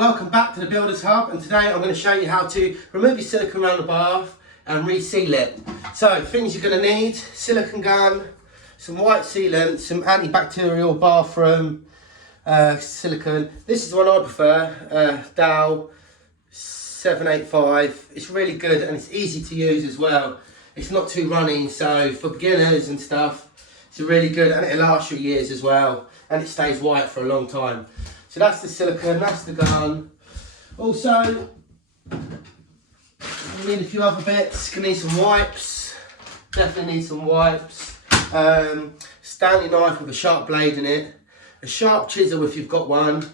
Welcome back to the Builder's Hub, and today I'm going to show you how to remove your silicone around the bath and reseal it. So things you're going to need: silicone gun, some white sealant, some antibacterial bathroom silicone. This is the one I prefer, Dow 785. It's really good and it's easy to use as well. It's not too runny, so for beginners and stuff, it's really good, and it'll last you years as well, and it stays white for a long time. So that's the silicone, that's the gun. Also, we need a few other bits. Gonna need some wipes. Definitely need some wipes. Stanley knife with a sharp blade in it. A sharp chisel if you've got one.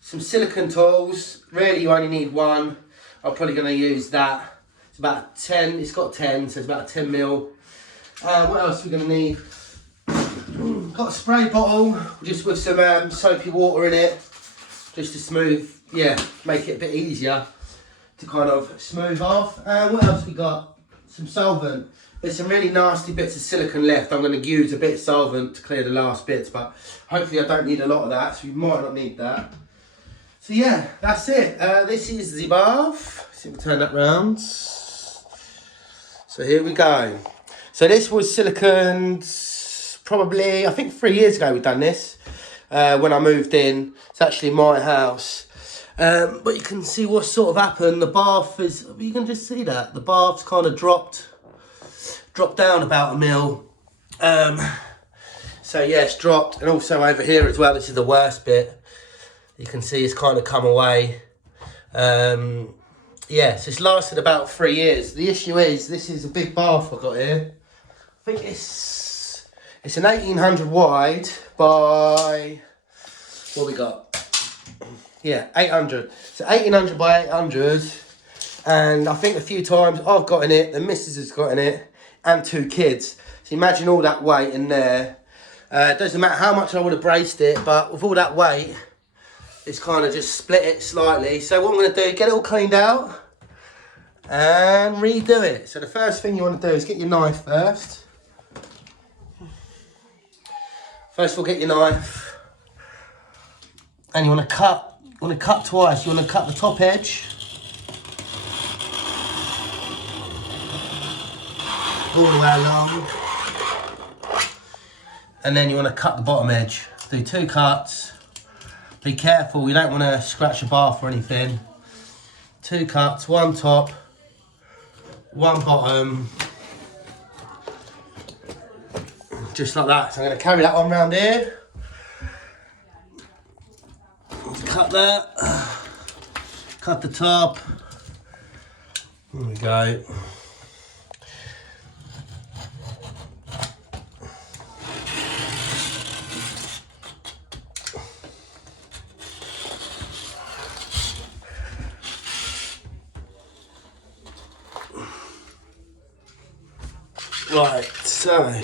Some silicone tools. Really, you only need one. I'm probably gonna use that. It's about 10. It's got 10, so it's about 10 mil. What else are we gonna need? Got a spray bottle just with some soapy water in it, just to smooth, make it a bit easier to kind of smooth off. And what else we got? Some solvent. There's some really nasty bits of silicone left. I'm going to use a bit of solvent to clear the last bits, but hopefully I don't need a lot of that, so you might not need that. So yeah, that's it. This is the bath. See if we turn that round. So here we go. So this was siliconed probably, I think 3 years ago we've done this, when I moved in. It's actually my house. But you can see what sort of happened. The bath is, you can just see that. The bath's kind of dropped down about a mil. So yeah, it's dropped. And also over here as well, this is the worst bit. You can see it's kind of come away. So it's lasted about 3 years. The issue is, this is a big bath I've got here. I think it's an 1800 wide by, what we got? Yeah, 800. So 1800 by 800. And I think a few times I've got in it, the missus has got in it, and 2 kids. So imagine all that weight in there. It doesn't matter how much I would have braced it, but with all that weight, it's kind of just split it slightly. So what I'm going to do, get it all cleaned out and redo it. So the first thing you want to do is get your knife first. First of all, get your knife, and you want to cut. You want to cut twice. You want to cut the top edge, all the way along, and then you want to cut the bottom edge. Do 2 cuts. Be careful, you don't want to scratch the bath or anything. 2 cuts, 1 top, 1 bottom. Just like that. So I'm going to carry that one round here. Cut that. Cut the top. There we go. Right, so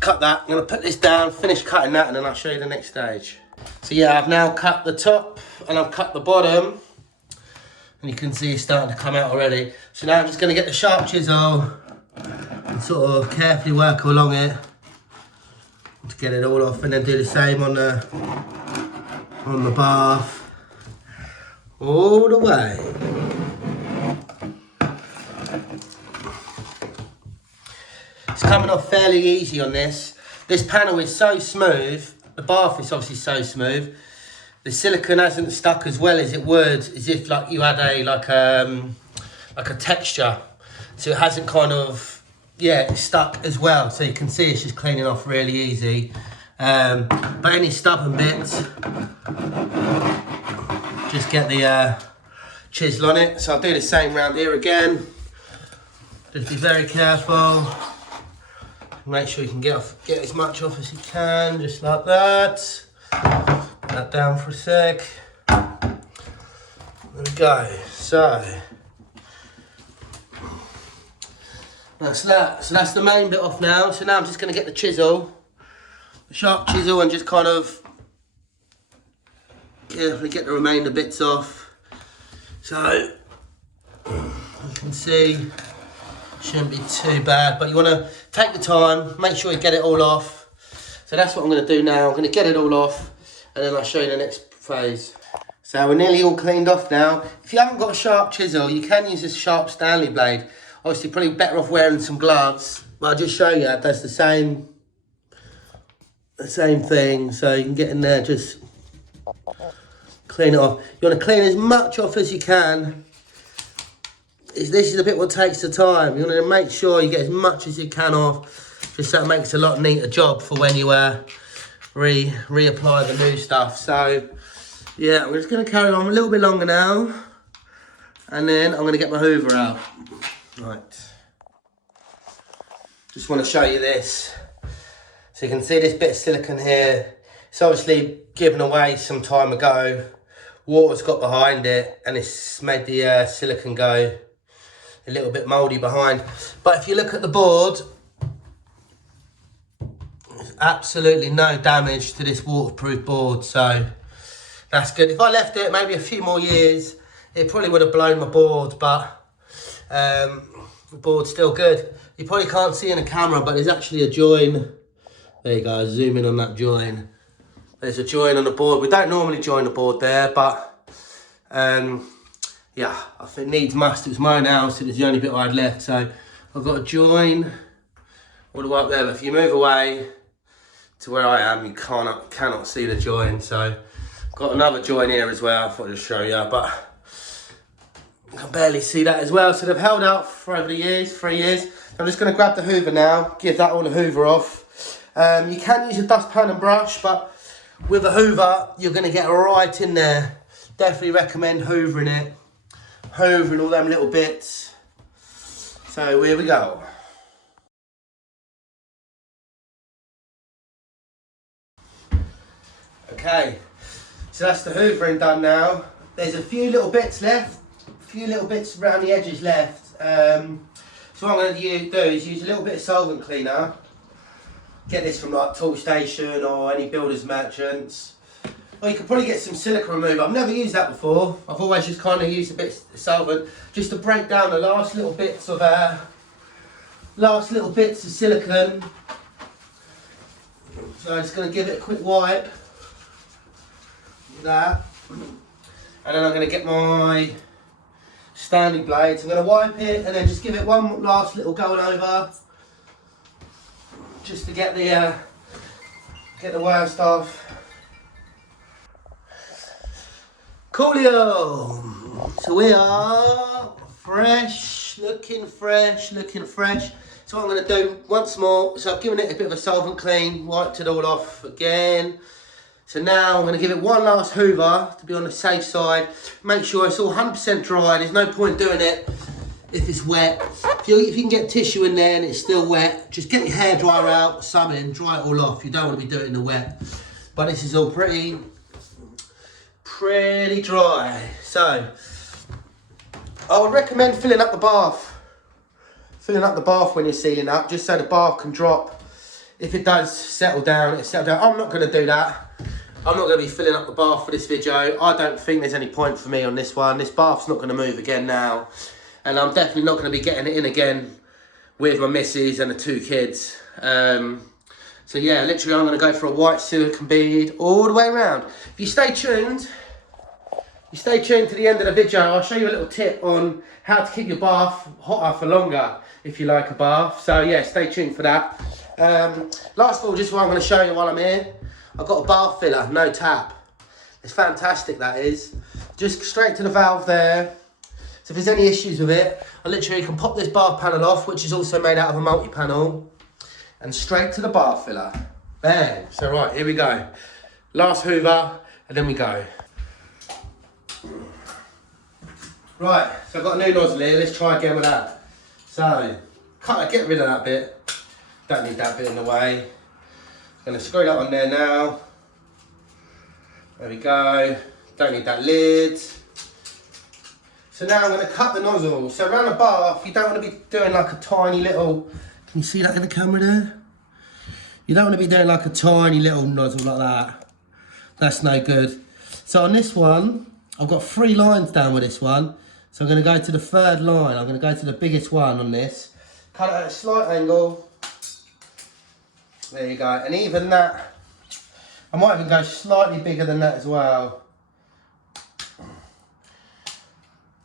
cut that. I'm going to put this down, finish cutting that, and then I'll show you the next stage. So yeah, I've now cut the top and I've cut the bottom, and you can see it's starting to come out already. So now I'm just going to get the sharp chisel and sort of carefully work along it to get it all off, and then do the same on the bath all the way. It's coming off fairly easy on this. This panel is so smooth. The bath is obviously so smooth. The silicone hasn't stuck as well as it would, as if like you had like a texture. So it hasn't kind of, it's stuck as well. So you can see it's just cleaning off really easy. But any stubborn bits, just get the chisel on it. So I'll do the same round here again. Just be very careful. Make sure you can get as much off as you can, just like that. Put that down for a sec. There we go. So that's that. So that's the main bit off now. So now I'm just going to get the chisel, the sharp chisel, and just kind of carefully get the remainder bits off. So you can see, shouldn't be too bad, but you want to take the time, make sure you get it all off. So that's what I'm going to do now. I'm going to get it all off, and then I'll show you the next phase. So we're nearly all cleaned off now. If you haven't got a sharp chisel, you can use a sharp Stanley blade. Obviously, probably better off wearing some gloves. But I'll just show you, it does the same thing. So you can get in there, just clean it off. You want to clean as much off as you can. This is the bit what takes the time. You want to make sure you get as much as you can off, just so it makes a lot neater job for when you reapply the new stuff. So yeah, we're just going to carry on a little bit longer now, and then I'm going to get my hoover out. Right. Just want to show you this. So you can see this bit of silicone here. It's obviously given away some time ago. Water's got behind it, and it's made the silicone go a little bit mouldy behind. But if you look at the board, there's absolutely no damage to this waterproof board, so that's good. If I left it maybe a few more years, it probably would have blown my board, but the board's still good. You probably can't see in the camera, but there's actually a join. There you go, zoom in on that join. There's a join on the board. We don't normally join the board there, but yeah, I think needs must. It was my own house, it was the only bit I had left, so I've got a join all the way up there. But if you move away to where I am, you cannot see the join. So I've got another join here as well. I thought I'd just show you, but I can barely see that as well. So they've held out for over the years, 3 years. I'm just going to grab the hoover now, give that all the hoover off. You can use a dustpan and brush, but with a hoover, you're going to get right in there. Definitely recommend hoovering it. Hoovering all them little bits. So here we go. Okay, so that's the hoovering done now. There's a few little bits left, a few little bits around the edges left. So what I'm going to do is use a little bit of solvent cleaner. Get this from like Toolstation or any builder's merchants. Or you could probably get some silica remover. I've never used that before. I've always just kind of used a bit of solvent just to break down the last little bits of silicone. So I'm just going to give it a quick wipe. Like that. And then I'm going to get my Stanley blades. I'm going to wipe it and then just give it one last little going over, just to get the worst off. Coolio! So we are fresh, looking fresh. So what I'm going to do once more, so I've given it a bit of a solvent clean, wiped it all off again. So now I'm going to give it one last hoover to be on the safe side. Make sure it's all 100% dry. There's no point doing it if it's wet. If you can get tissue in there and it's still wet, just get your hairdryer out, something, dry it all off. You don't want to be doing it in the wet. But this is all pretty dry. So I would recommend filling up the bath. Filling up the bath when you're sealing up, just so the bath can drop. If it does settle down, it's settled down. I'm not going to do that. I'm not going to be filling up the bath for this video. I don't think there's any point for me on this one. This bath's not going to move again now. And I'm definitely not going to be getting it in again with my missus and the 2 kids. So yeah, literally I'm going to go for a white silicone bead all the way around. If you stay tuned to the end of the video, I'll show you a little tip on how to keep your bath hotter for longer if you like a bath. So yeah, stay tuned for that. Last of all, just what I'm going to show you while I'm here, I've got a bath filler, no tap. It's fantastic, that is. Just straight to the valve there. So if there's any issues with it, I literally can pop this bath panel off, which is also made out of a multi-panel, and straight to the bath filler. Bang. So right, here we go. Last hoover, and then we go. Right, so I've got a new nozzle here. Let's try again with that. So, get rid of that bit. Don't need that bit in the way. Going to screw that on there now. There we go. Don't need that lid. So now I'm going to cut the nozzle. So around the bath, you don't want to be doing like a tiny little... Can you see that in the camera there? You don't want to be doing like a tiny little nozzle like that. That's no good. So on this one, I've got 3 lines down with this one. So I'm going to go to the 3rd line. I'm going to go to the biggest one on this. Cut it at a slight angle. There you go. And even that, I might even go slightly bigger than that as well.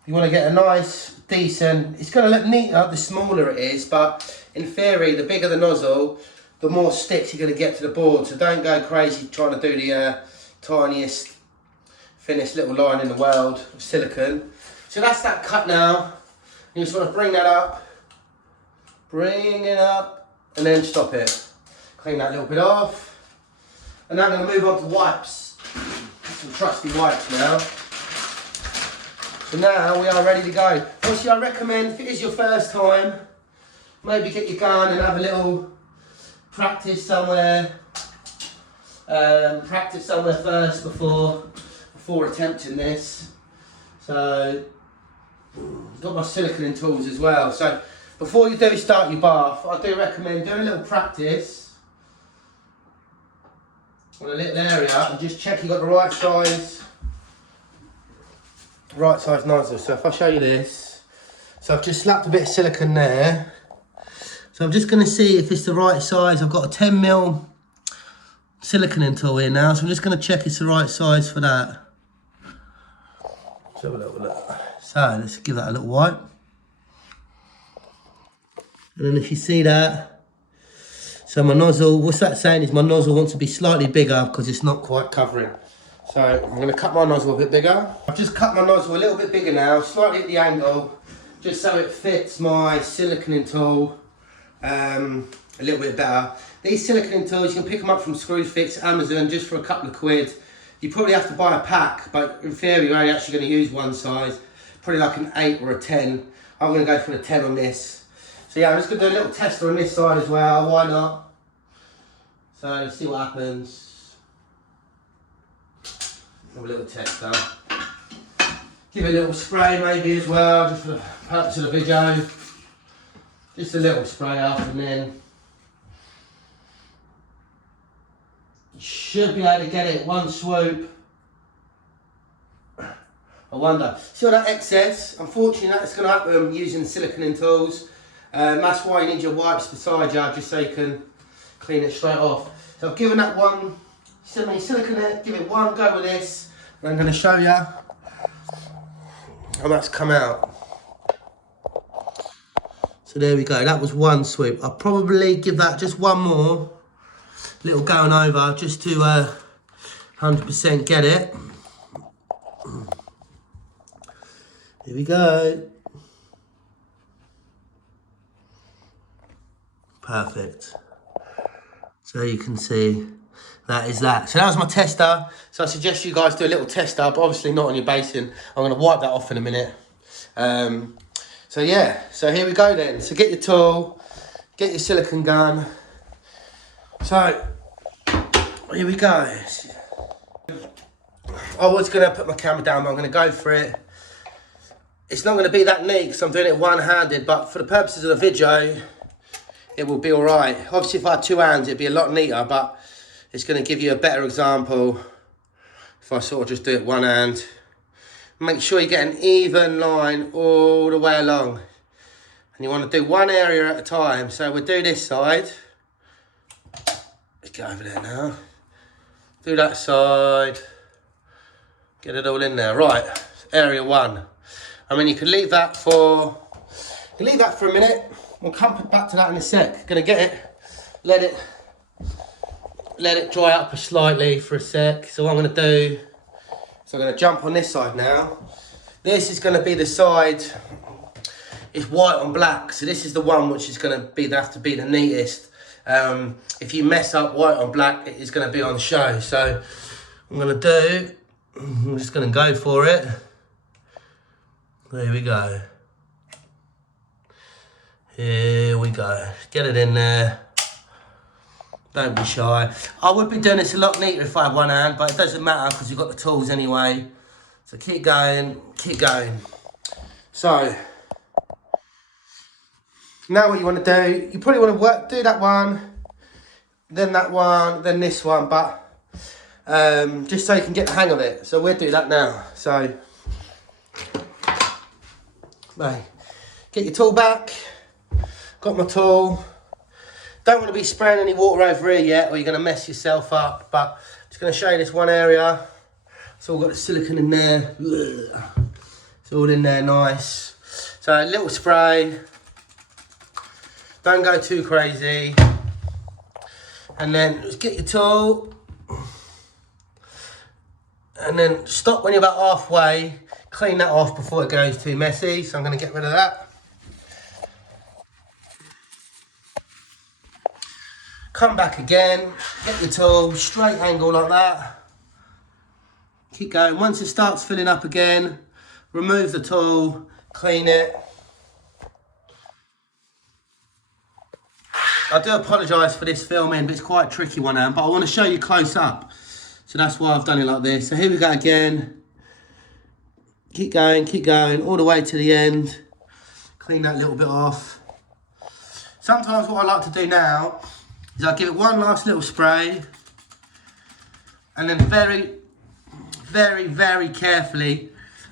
You want to get a nice, decent, it's going to look neater the smaller it is, but in theory, the bigger the nozzle, the more sticks you're going to get to the board. So don't go crazy trying to do the tiniest, thinnest little line in the world of silicone. So that's that cut now. You just want to bring that up, bring it up, and then stop it. Clean that little bit off. And now I'm going to move on to wipes. Some trusty wipes now. So now we are ready to go. Obviously I recommend, if it is your first time, maybe get your gun and have a little practice somewhere. Practice somewhere first before attempting this. So, got my silicone tools as well. So before you do start your bath, I do recommend doing a little practice on a little area and just check you've got the right size nozzle. So if I show you this, so I've just slapped a bit of silicone there. So I'm just going to see if it's the right size. I've got a 10mm silicone tool here now, so I'm just going to check it's the right size for that. Let's have a little look. So let's give that a little wipe. And then if you see that, so my nozzle, what's that saying is my nozzle wants to be slightly bigger because it's not quite covering. So I'm going to cut my nozzle a bit bigger. I've just cut my nozzle a little bit bigger now, slightly at the angle, just so it fits my silicone tool a little bit better. These silicone tools, you can pick them up from Screwfix, Amazon, just for a couple of quid. You probably have to buy a pack, but in theory you're only actually going to use one size, probably like an 8 or a 10. I'm going to go for the 10 on this. So yeah, I'm just going to do a little tester on this side as well, why not? So see what happens. Have a little tester. Give it a little spray maybe as well, just for the purpose of the video. Just a little spray up and then you should be able to get it one swoop. I wonder. See all that excess? Unfortunately that's going to happen using silicone tools. That's why you need your wipes beside you, just so you can clean it straight off. So I've given that one silicone it, give it one go with this, and I'm going to show you how that's come out. So there we go, that was one swoop. I'll probably give that just one more little going over just to 100% get it. Here we go. Perfect. So you can see that is that. So that was my tester. So I suggest you guys do a little tester, but obviously not on your basin. I'm going to wipe that off in a minute. So yeah, so here we go then. So get your tool, get your silicone gun. So here we go. I was going to put my camera down, but I'm going to go for it. It's not going to be that neat because I'm doing it one-handed, but for the purposes of the video, it will be all right. Obviously, if I had two hands, it'd be a lot neater, but it's going to give you a better example if I sort of just do it one hand. Make sure you get an even line all the way along. And you want to do one area at a time. So we'll do this side. Let's go over there now. Do that side. Get it all in there. Right, area one. I mean, you can leave that for a minute. We'll come back to that in a sec. Gonna get it, let it dry up slightly for a sec. So what I'm gonna do, so I'm gonna jump on this side now. This is gonna be the side, it's white on black. So this is the one which is gonna have to be the neatest. If you mess up white on black, it is gonna be on show. So I'm just gonna go for it. There we go. Here we go. Get it in there. Don't be shy. I would be doing this a lot neater if I had one hand, but it doesn't matter because you've got the tools anyway. So keep going, keep going. So, now what you want to do, you probably want to do that one, then this one, but just so you can get the hang of it. So we'll do that now. So, right, get your tool back. Got my tool. Don't want to be spraying any water over here yet or you're going to mess yourself up, but I'm just going to show you this one area. So we've got the silicone in there. So all in there nice. So a little spray. Don't go too crazy. And then just get your tool. And then stop when you're about halfway. Clean that off before it goes too messy. So I'm going to get rid of that. Come back again. Get your tool, straight angle like that. Keep going. Once it starts filling up again, remove the tool, clean it. I do apologise for this filming, but it's quite a tricky one, but I want to show you close up. So that's why I've done it like this. So here we go again. Keep going, all the way to the end. Clean that little bit off. Sometimes what I like to do now is I give it one last little spray. And then very, very carefully,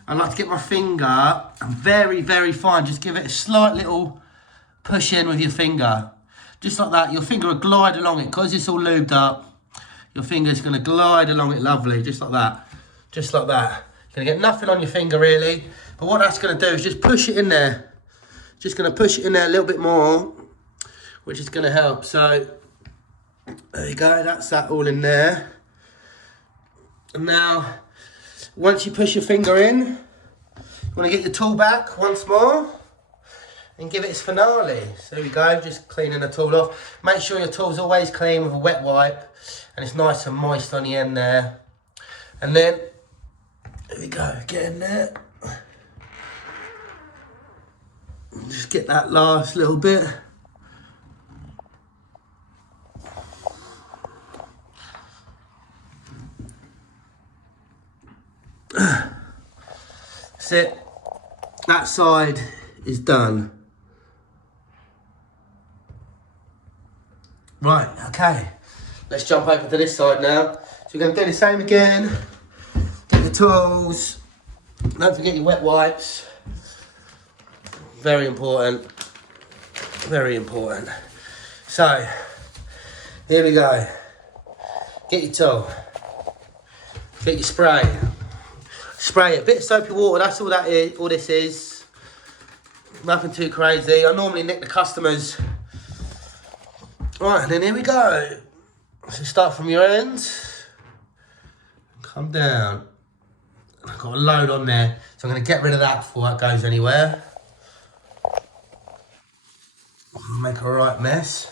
I like to get my finger and very, very fine. Just give it a slight little push in with your finger. Just like that. Your finger will glide along it. Because it's all lubed up, your finger's going to glide along it lovely. Just like that. Just like that. You're going to get nothing on your finger really. But what that's going to do is just push it in there. Just going to push it in there a little bit more, which is going to help. So, there you go. That's that all in there. And now, once you push your finger in, you want to get your tool back once more and give it its finale. So there we go, just cleaning the tool off. Make sure your tool's always clean with a wet wipe and it's nice and moist on the end there. And then, there we go, get in there. Just get that last little bit. That's it. That side is done. Right, okay. Let's jump over to this side now. So we're going to do the same again. Get your tools. Don't forget your wet wipes. Very important. Very important. So, here we go. Get your tool. Get your spray. Spray it. Bit of soapy water, that's all that is. All this is. Nothing too crazy. I normally nick the customers. Right, and then here we go. So start from your end. Come down. I've got a load on there. So I'm going to get rid of that before it goes anywhere. Make a right mess.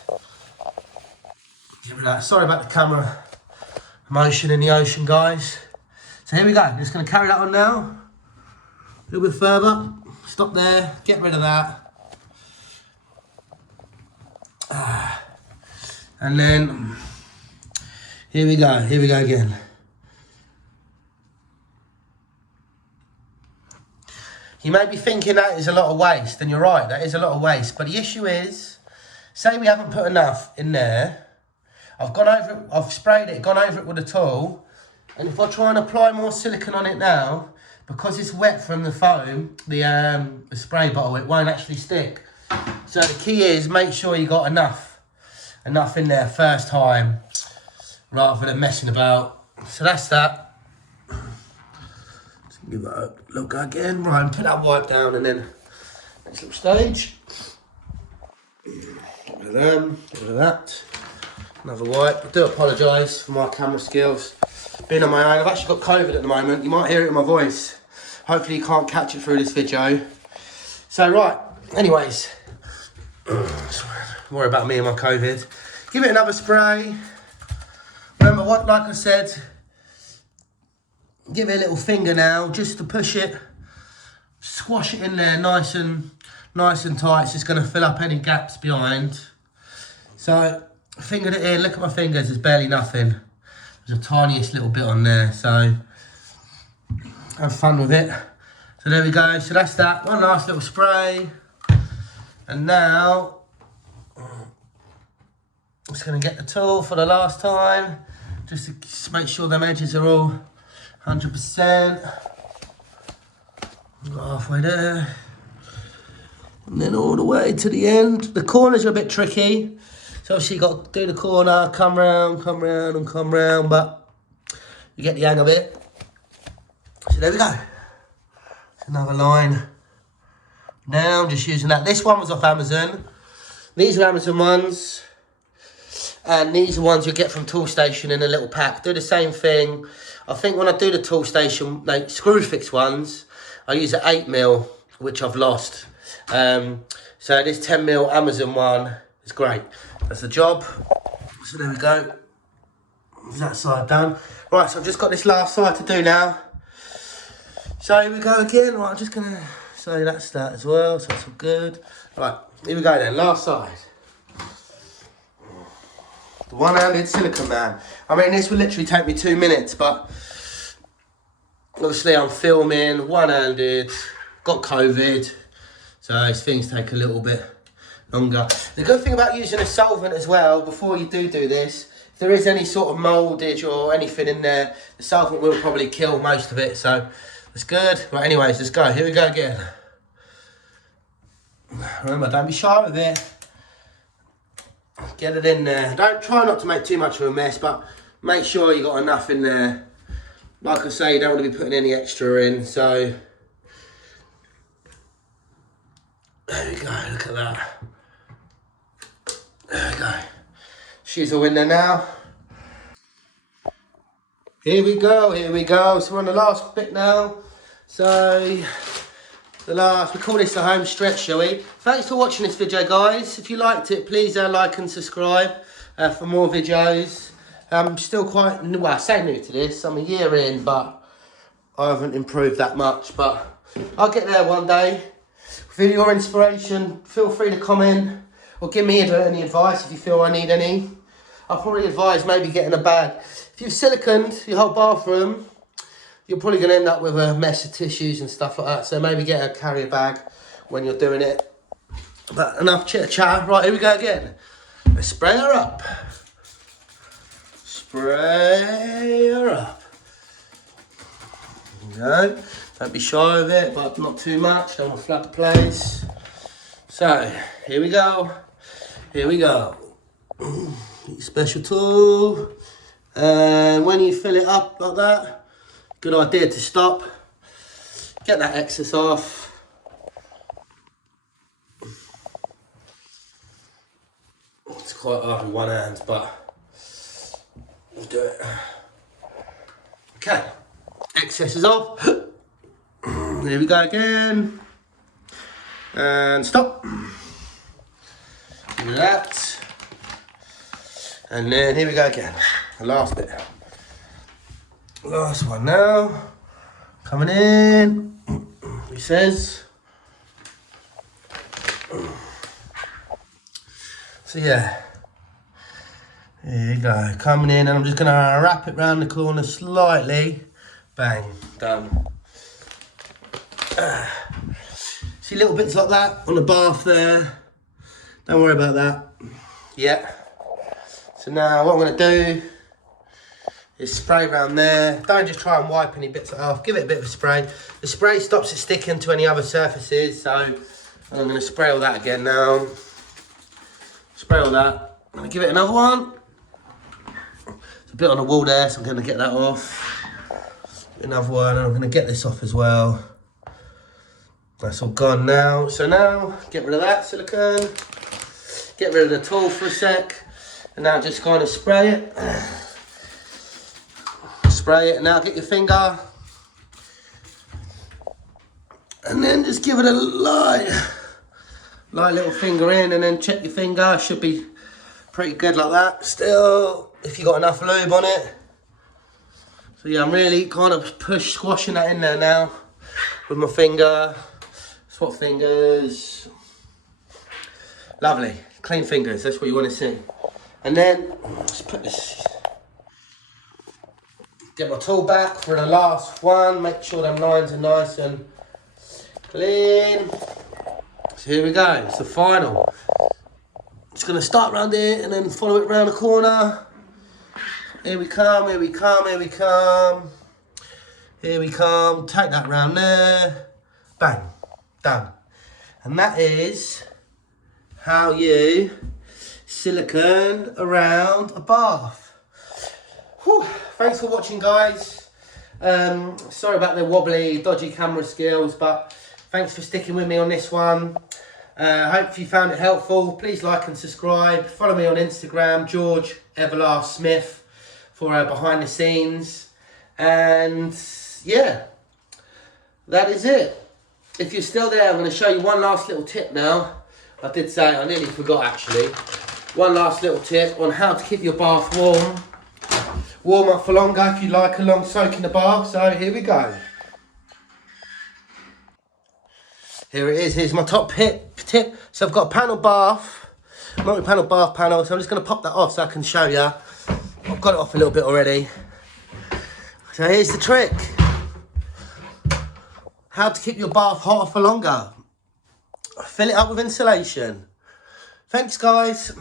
Get rid of that. Sorry about the camera motion in the ocean, guys. So here we go. I'm just going to carry that on now. A little bit further. Stop there. Get rid of that. And then, here we go. Here we go again. You may be thinking that is a lot of waste, and you're right, that is a lot of waste. But the issue is, say we haven't put enough in there. I've gone over it, I've sprayed it, gone over it with a tool. And if I try and apply more silicone on it now, because it's wet from the foam, the spray bottle, it won't actually stick. So the key is, make sure you got enough in there first time, rather than messing about. So that's that. Let's give that a look again. Right, and put that wipe down, and then next little stage. Get rid of them, get rid of that. Another wipe. I do apologise for my camera skills. Being on my own, I've actually got COVID at the moment. You might hear it in my voice. Hopefully you can't catch it through this video. So right, anyways. Worry about me and my COVID. Give it another spray. Remember what, like I said, give it a little finger now, just to push it. Squash it in there nice and tight. It's just going to fill up any gaps behind. So, fingered it in. Look at my fingers. There's barely nothing. There's a tiniest little bit on there. So, have fun with it. So there we go. So that's that. One last little spray. And now, I'm just going to get the tool for the last time, just to make sure them edges are all 100%. Halfway there. And then all the way to the end. The corners are a bit tricky. So obviously you've got to do the corner, come round, and come round, but you get the hang of it. So there we go. So Another line. Now I'm just using that. This one was off Amazon. These are Amazon ones. And these are ones you get from Toolstation in a little pack. Do the same thing. I think when I do the Toolstation, like screw fix ones, I use an 8mm, which I've lost. So this 10mm Amazon one is great. That's the job. So there we go. That side done. Right, so I've just got this last side to do now. So here we go again. Right, I'm just gonna say that's that as well, so that's all good. Right, here we go then, last side. The one-handed silicone man. I mean, this will literally take me 2 minutes, but obviously I'm filming one-handed, got COVID, so these things take a little bit longer. The good thing about using a solvent as well, before you do this, if there is any sort of mouldage or anything in there, the solvent will probably kill most of it, so that's good. Right, anyways, let's go. Here we go again. Remember, don't be shy with it. Get it in there. Don't try not to make too much of a mess, but make sure you got enough in there. Like I say, you don't want to be putting any extra in, so there we go, look at that. There we go. She's all in there now. Here we go, here we go. So we're on the last bit now. So the last, we call this the home stretch, shall we? Thanks for watching this video, guys. If you liked it, please like and subscribe for more videos. I'm still quite new, well, I say new to this. I'm a year in, but I haven't improved that much. But I'll get there one day. With your inspiration, feel free to comment or give me any advice if you feel I need any. I'll probably advise maybe getting a bag. If you've siliconed your whole bathroom, you're probably going to end up with a mess of tissues and stuff like that. So maybe get a carrier bag when you're doing it. But enough chitter chat. Right, here we go again. Let's spray her up. Spray her up. There we go. Don't be shy of it, but not too much. Don't want to flood the place. So, here we go. Here we go. Special tool. And when you fill it up like that, good idea to stop. Get that excess off. It's quite hard with one hand, but we'll do it. Okay, excess is off. Here we go again. And stop. Do that. And then here we go again. The last bit. Last one now. Coming in. He says. So yeah. Here you go. Coming in, and I'm just going to wrap it round the corner slightly. Bang. Done. See little bits like that on the bath there. Don't worry about that. Yeah. So now what I'm going to do is spray around there. Don't just try and wipe any bits off. Give it a bit of a spray. The spray stops it sticking to any other surfaces. So I'm going to spray all that again now. Spray all that. I'm going to give it another one. There's a bit on the wall there, so I'm going to get that off. Another one, and I'm going to get this off as well. That's all gone now. So now, get rid of that silicone. Get rid of the tool for a sec. And now just kind of spray it. Spray it, and now get your finger. And then just give it a light little finger in, and then check your finger. Should be pretty good like that. Still, if you got enough lube on it. So yeah, I'm really kind of squashing that in there now with my finger. Swap fingers. Lovely, clean fingers, that's what you want to see. And then, let's put this, get my tool back for the last one, make sure them lines are nice and clean. So here we go, it's the final. Just going to start round here and then follow it round the corner. Here we come, here we come, here we come. Here we come, take that round there. Bang, done. And that is how you silicone around a bath. Whew. Thanks for watching, guys. Sorry about the wobbly, dodgy camera skills, but thanks for sticking with me on this one. Hope you found it helpful. Please like and subscribe. Follow me on Instagram, George Everlast Smith, for behind the scenes. And yeah, that is it. If you're still there, I'm going to show you one last little tip now. I did say, I nearly forgot actually. One last little tip on how to keep your bath warm. Warm up for longer if you like a long soak in the bath. So here we go. Here it is. Here's my top tip. So I've got a panel bath, multi-panel bath panel. So I'm just going to pop that off so I can show you. I've got it off a little bit already. So here's the trick. How to keep your bath hotter for longer. Fill it up with insulation. Thanks, guys.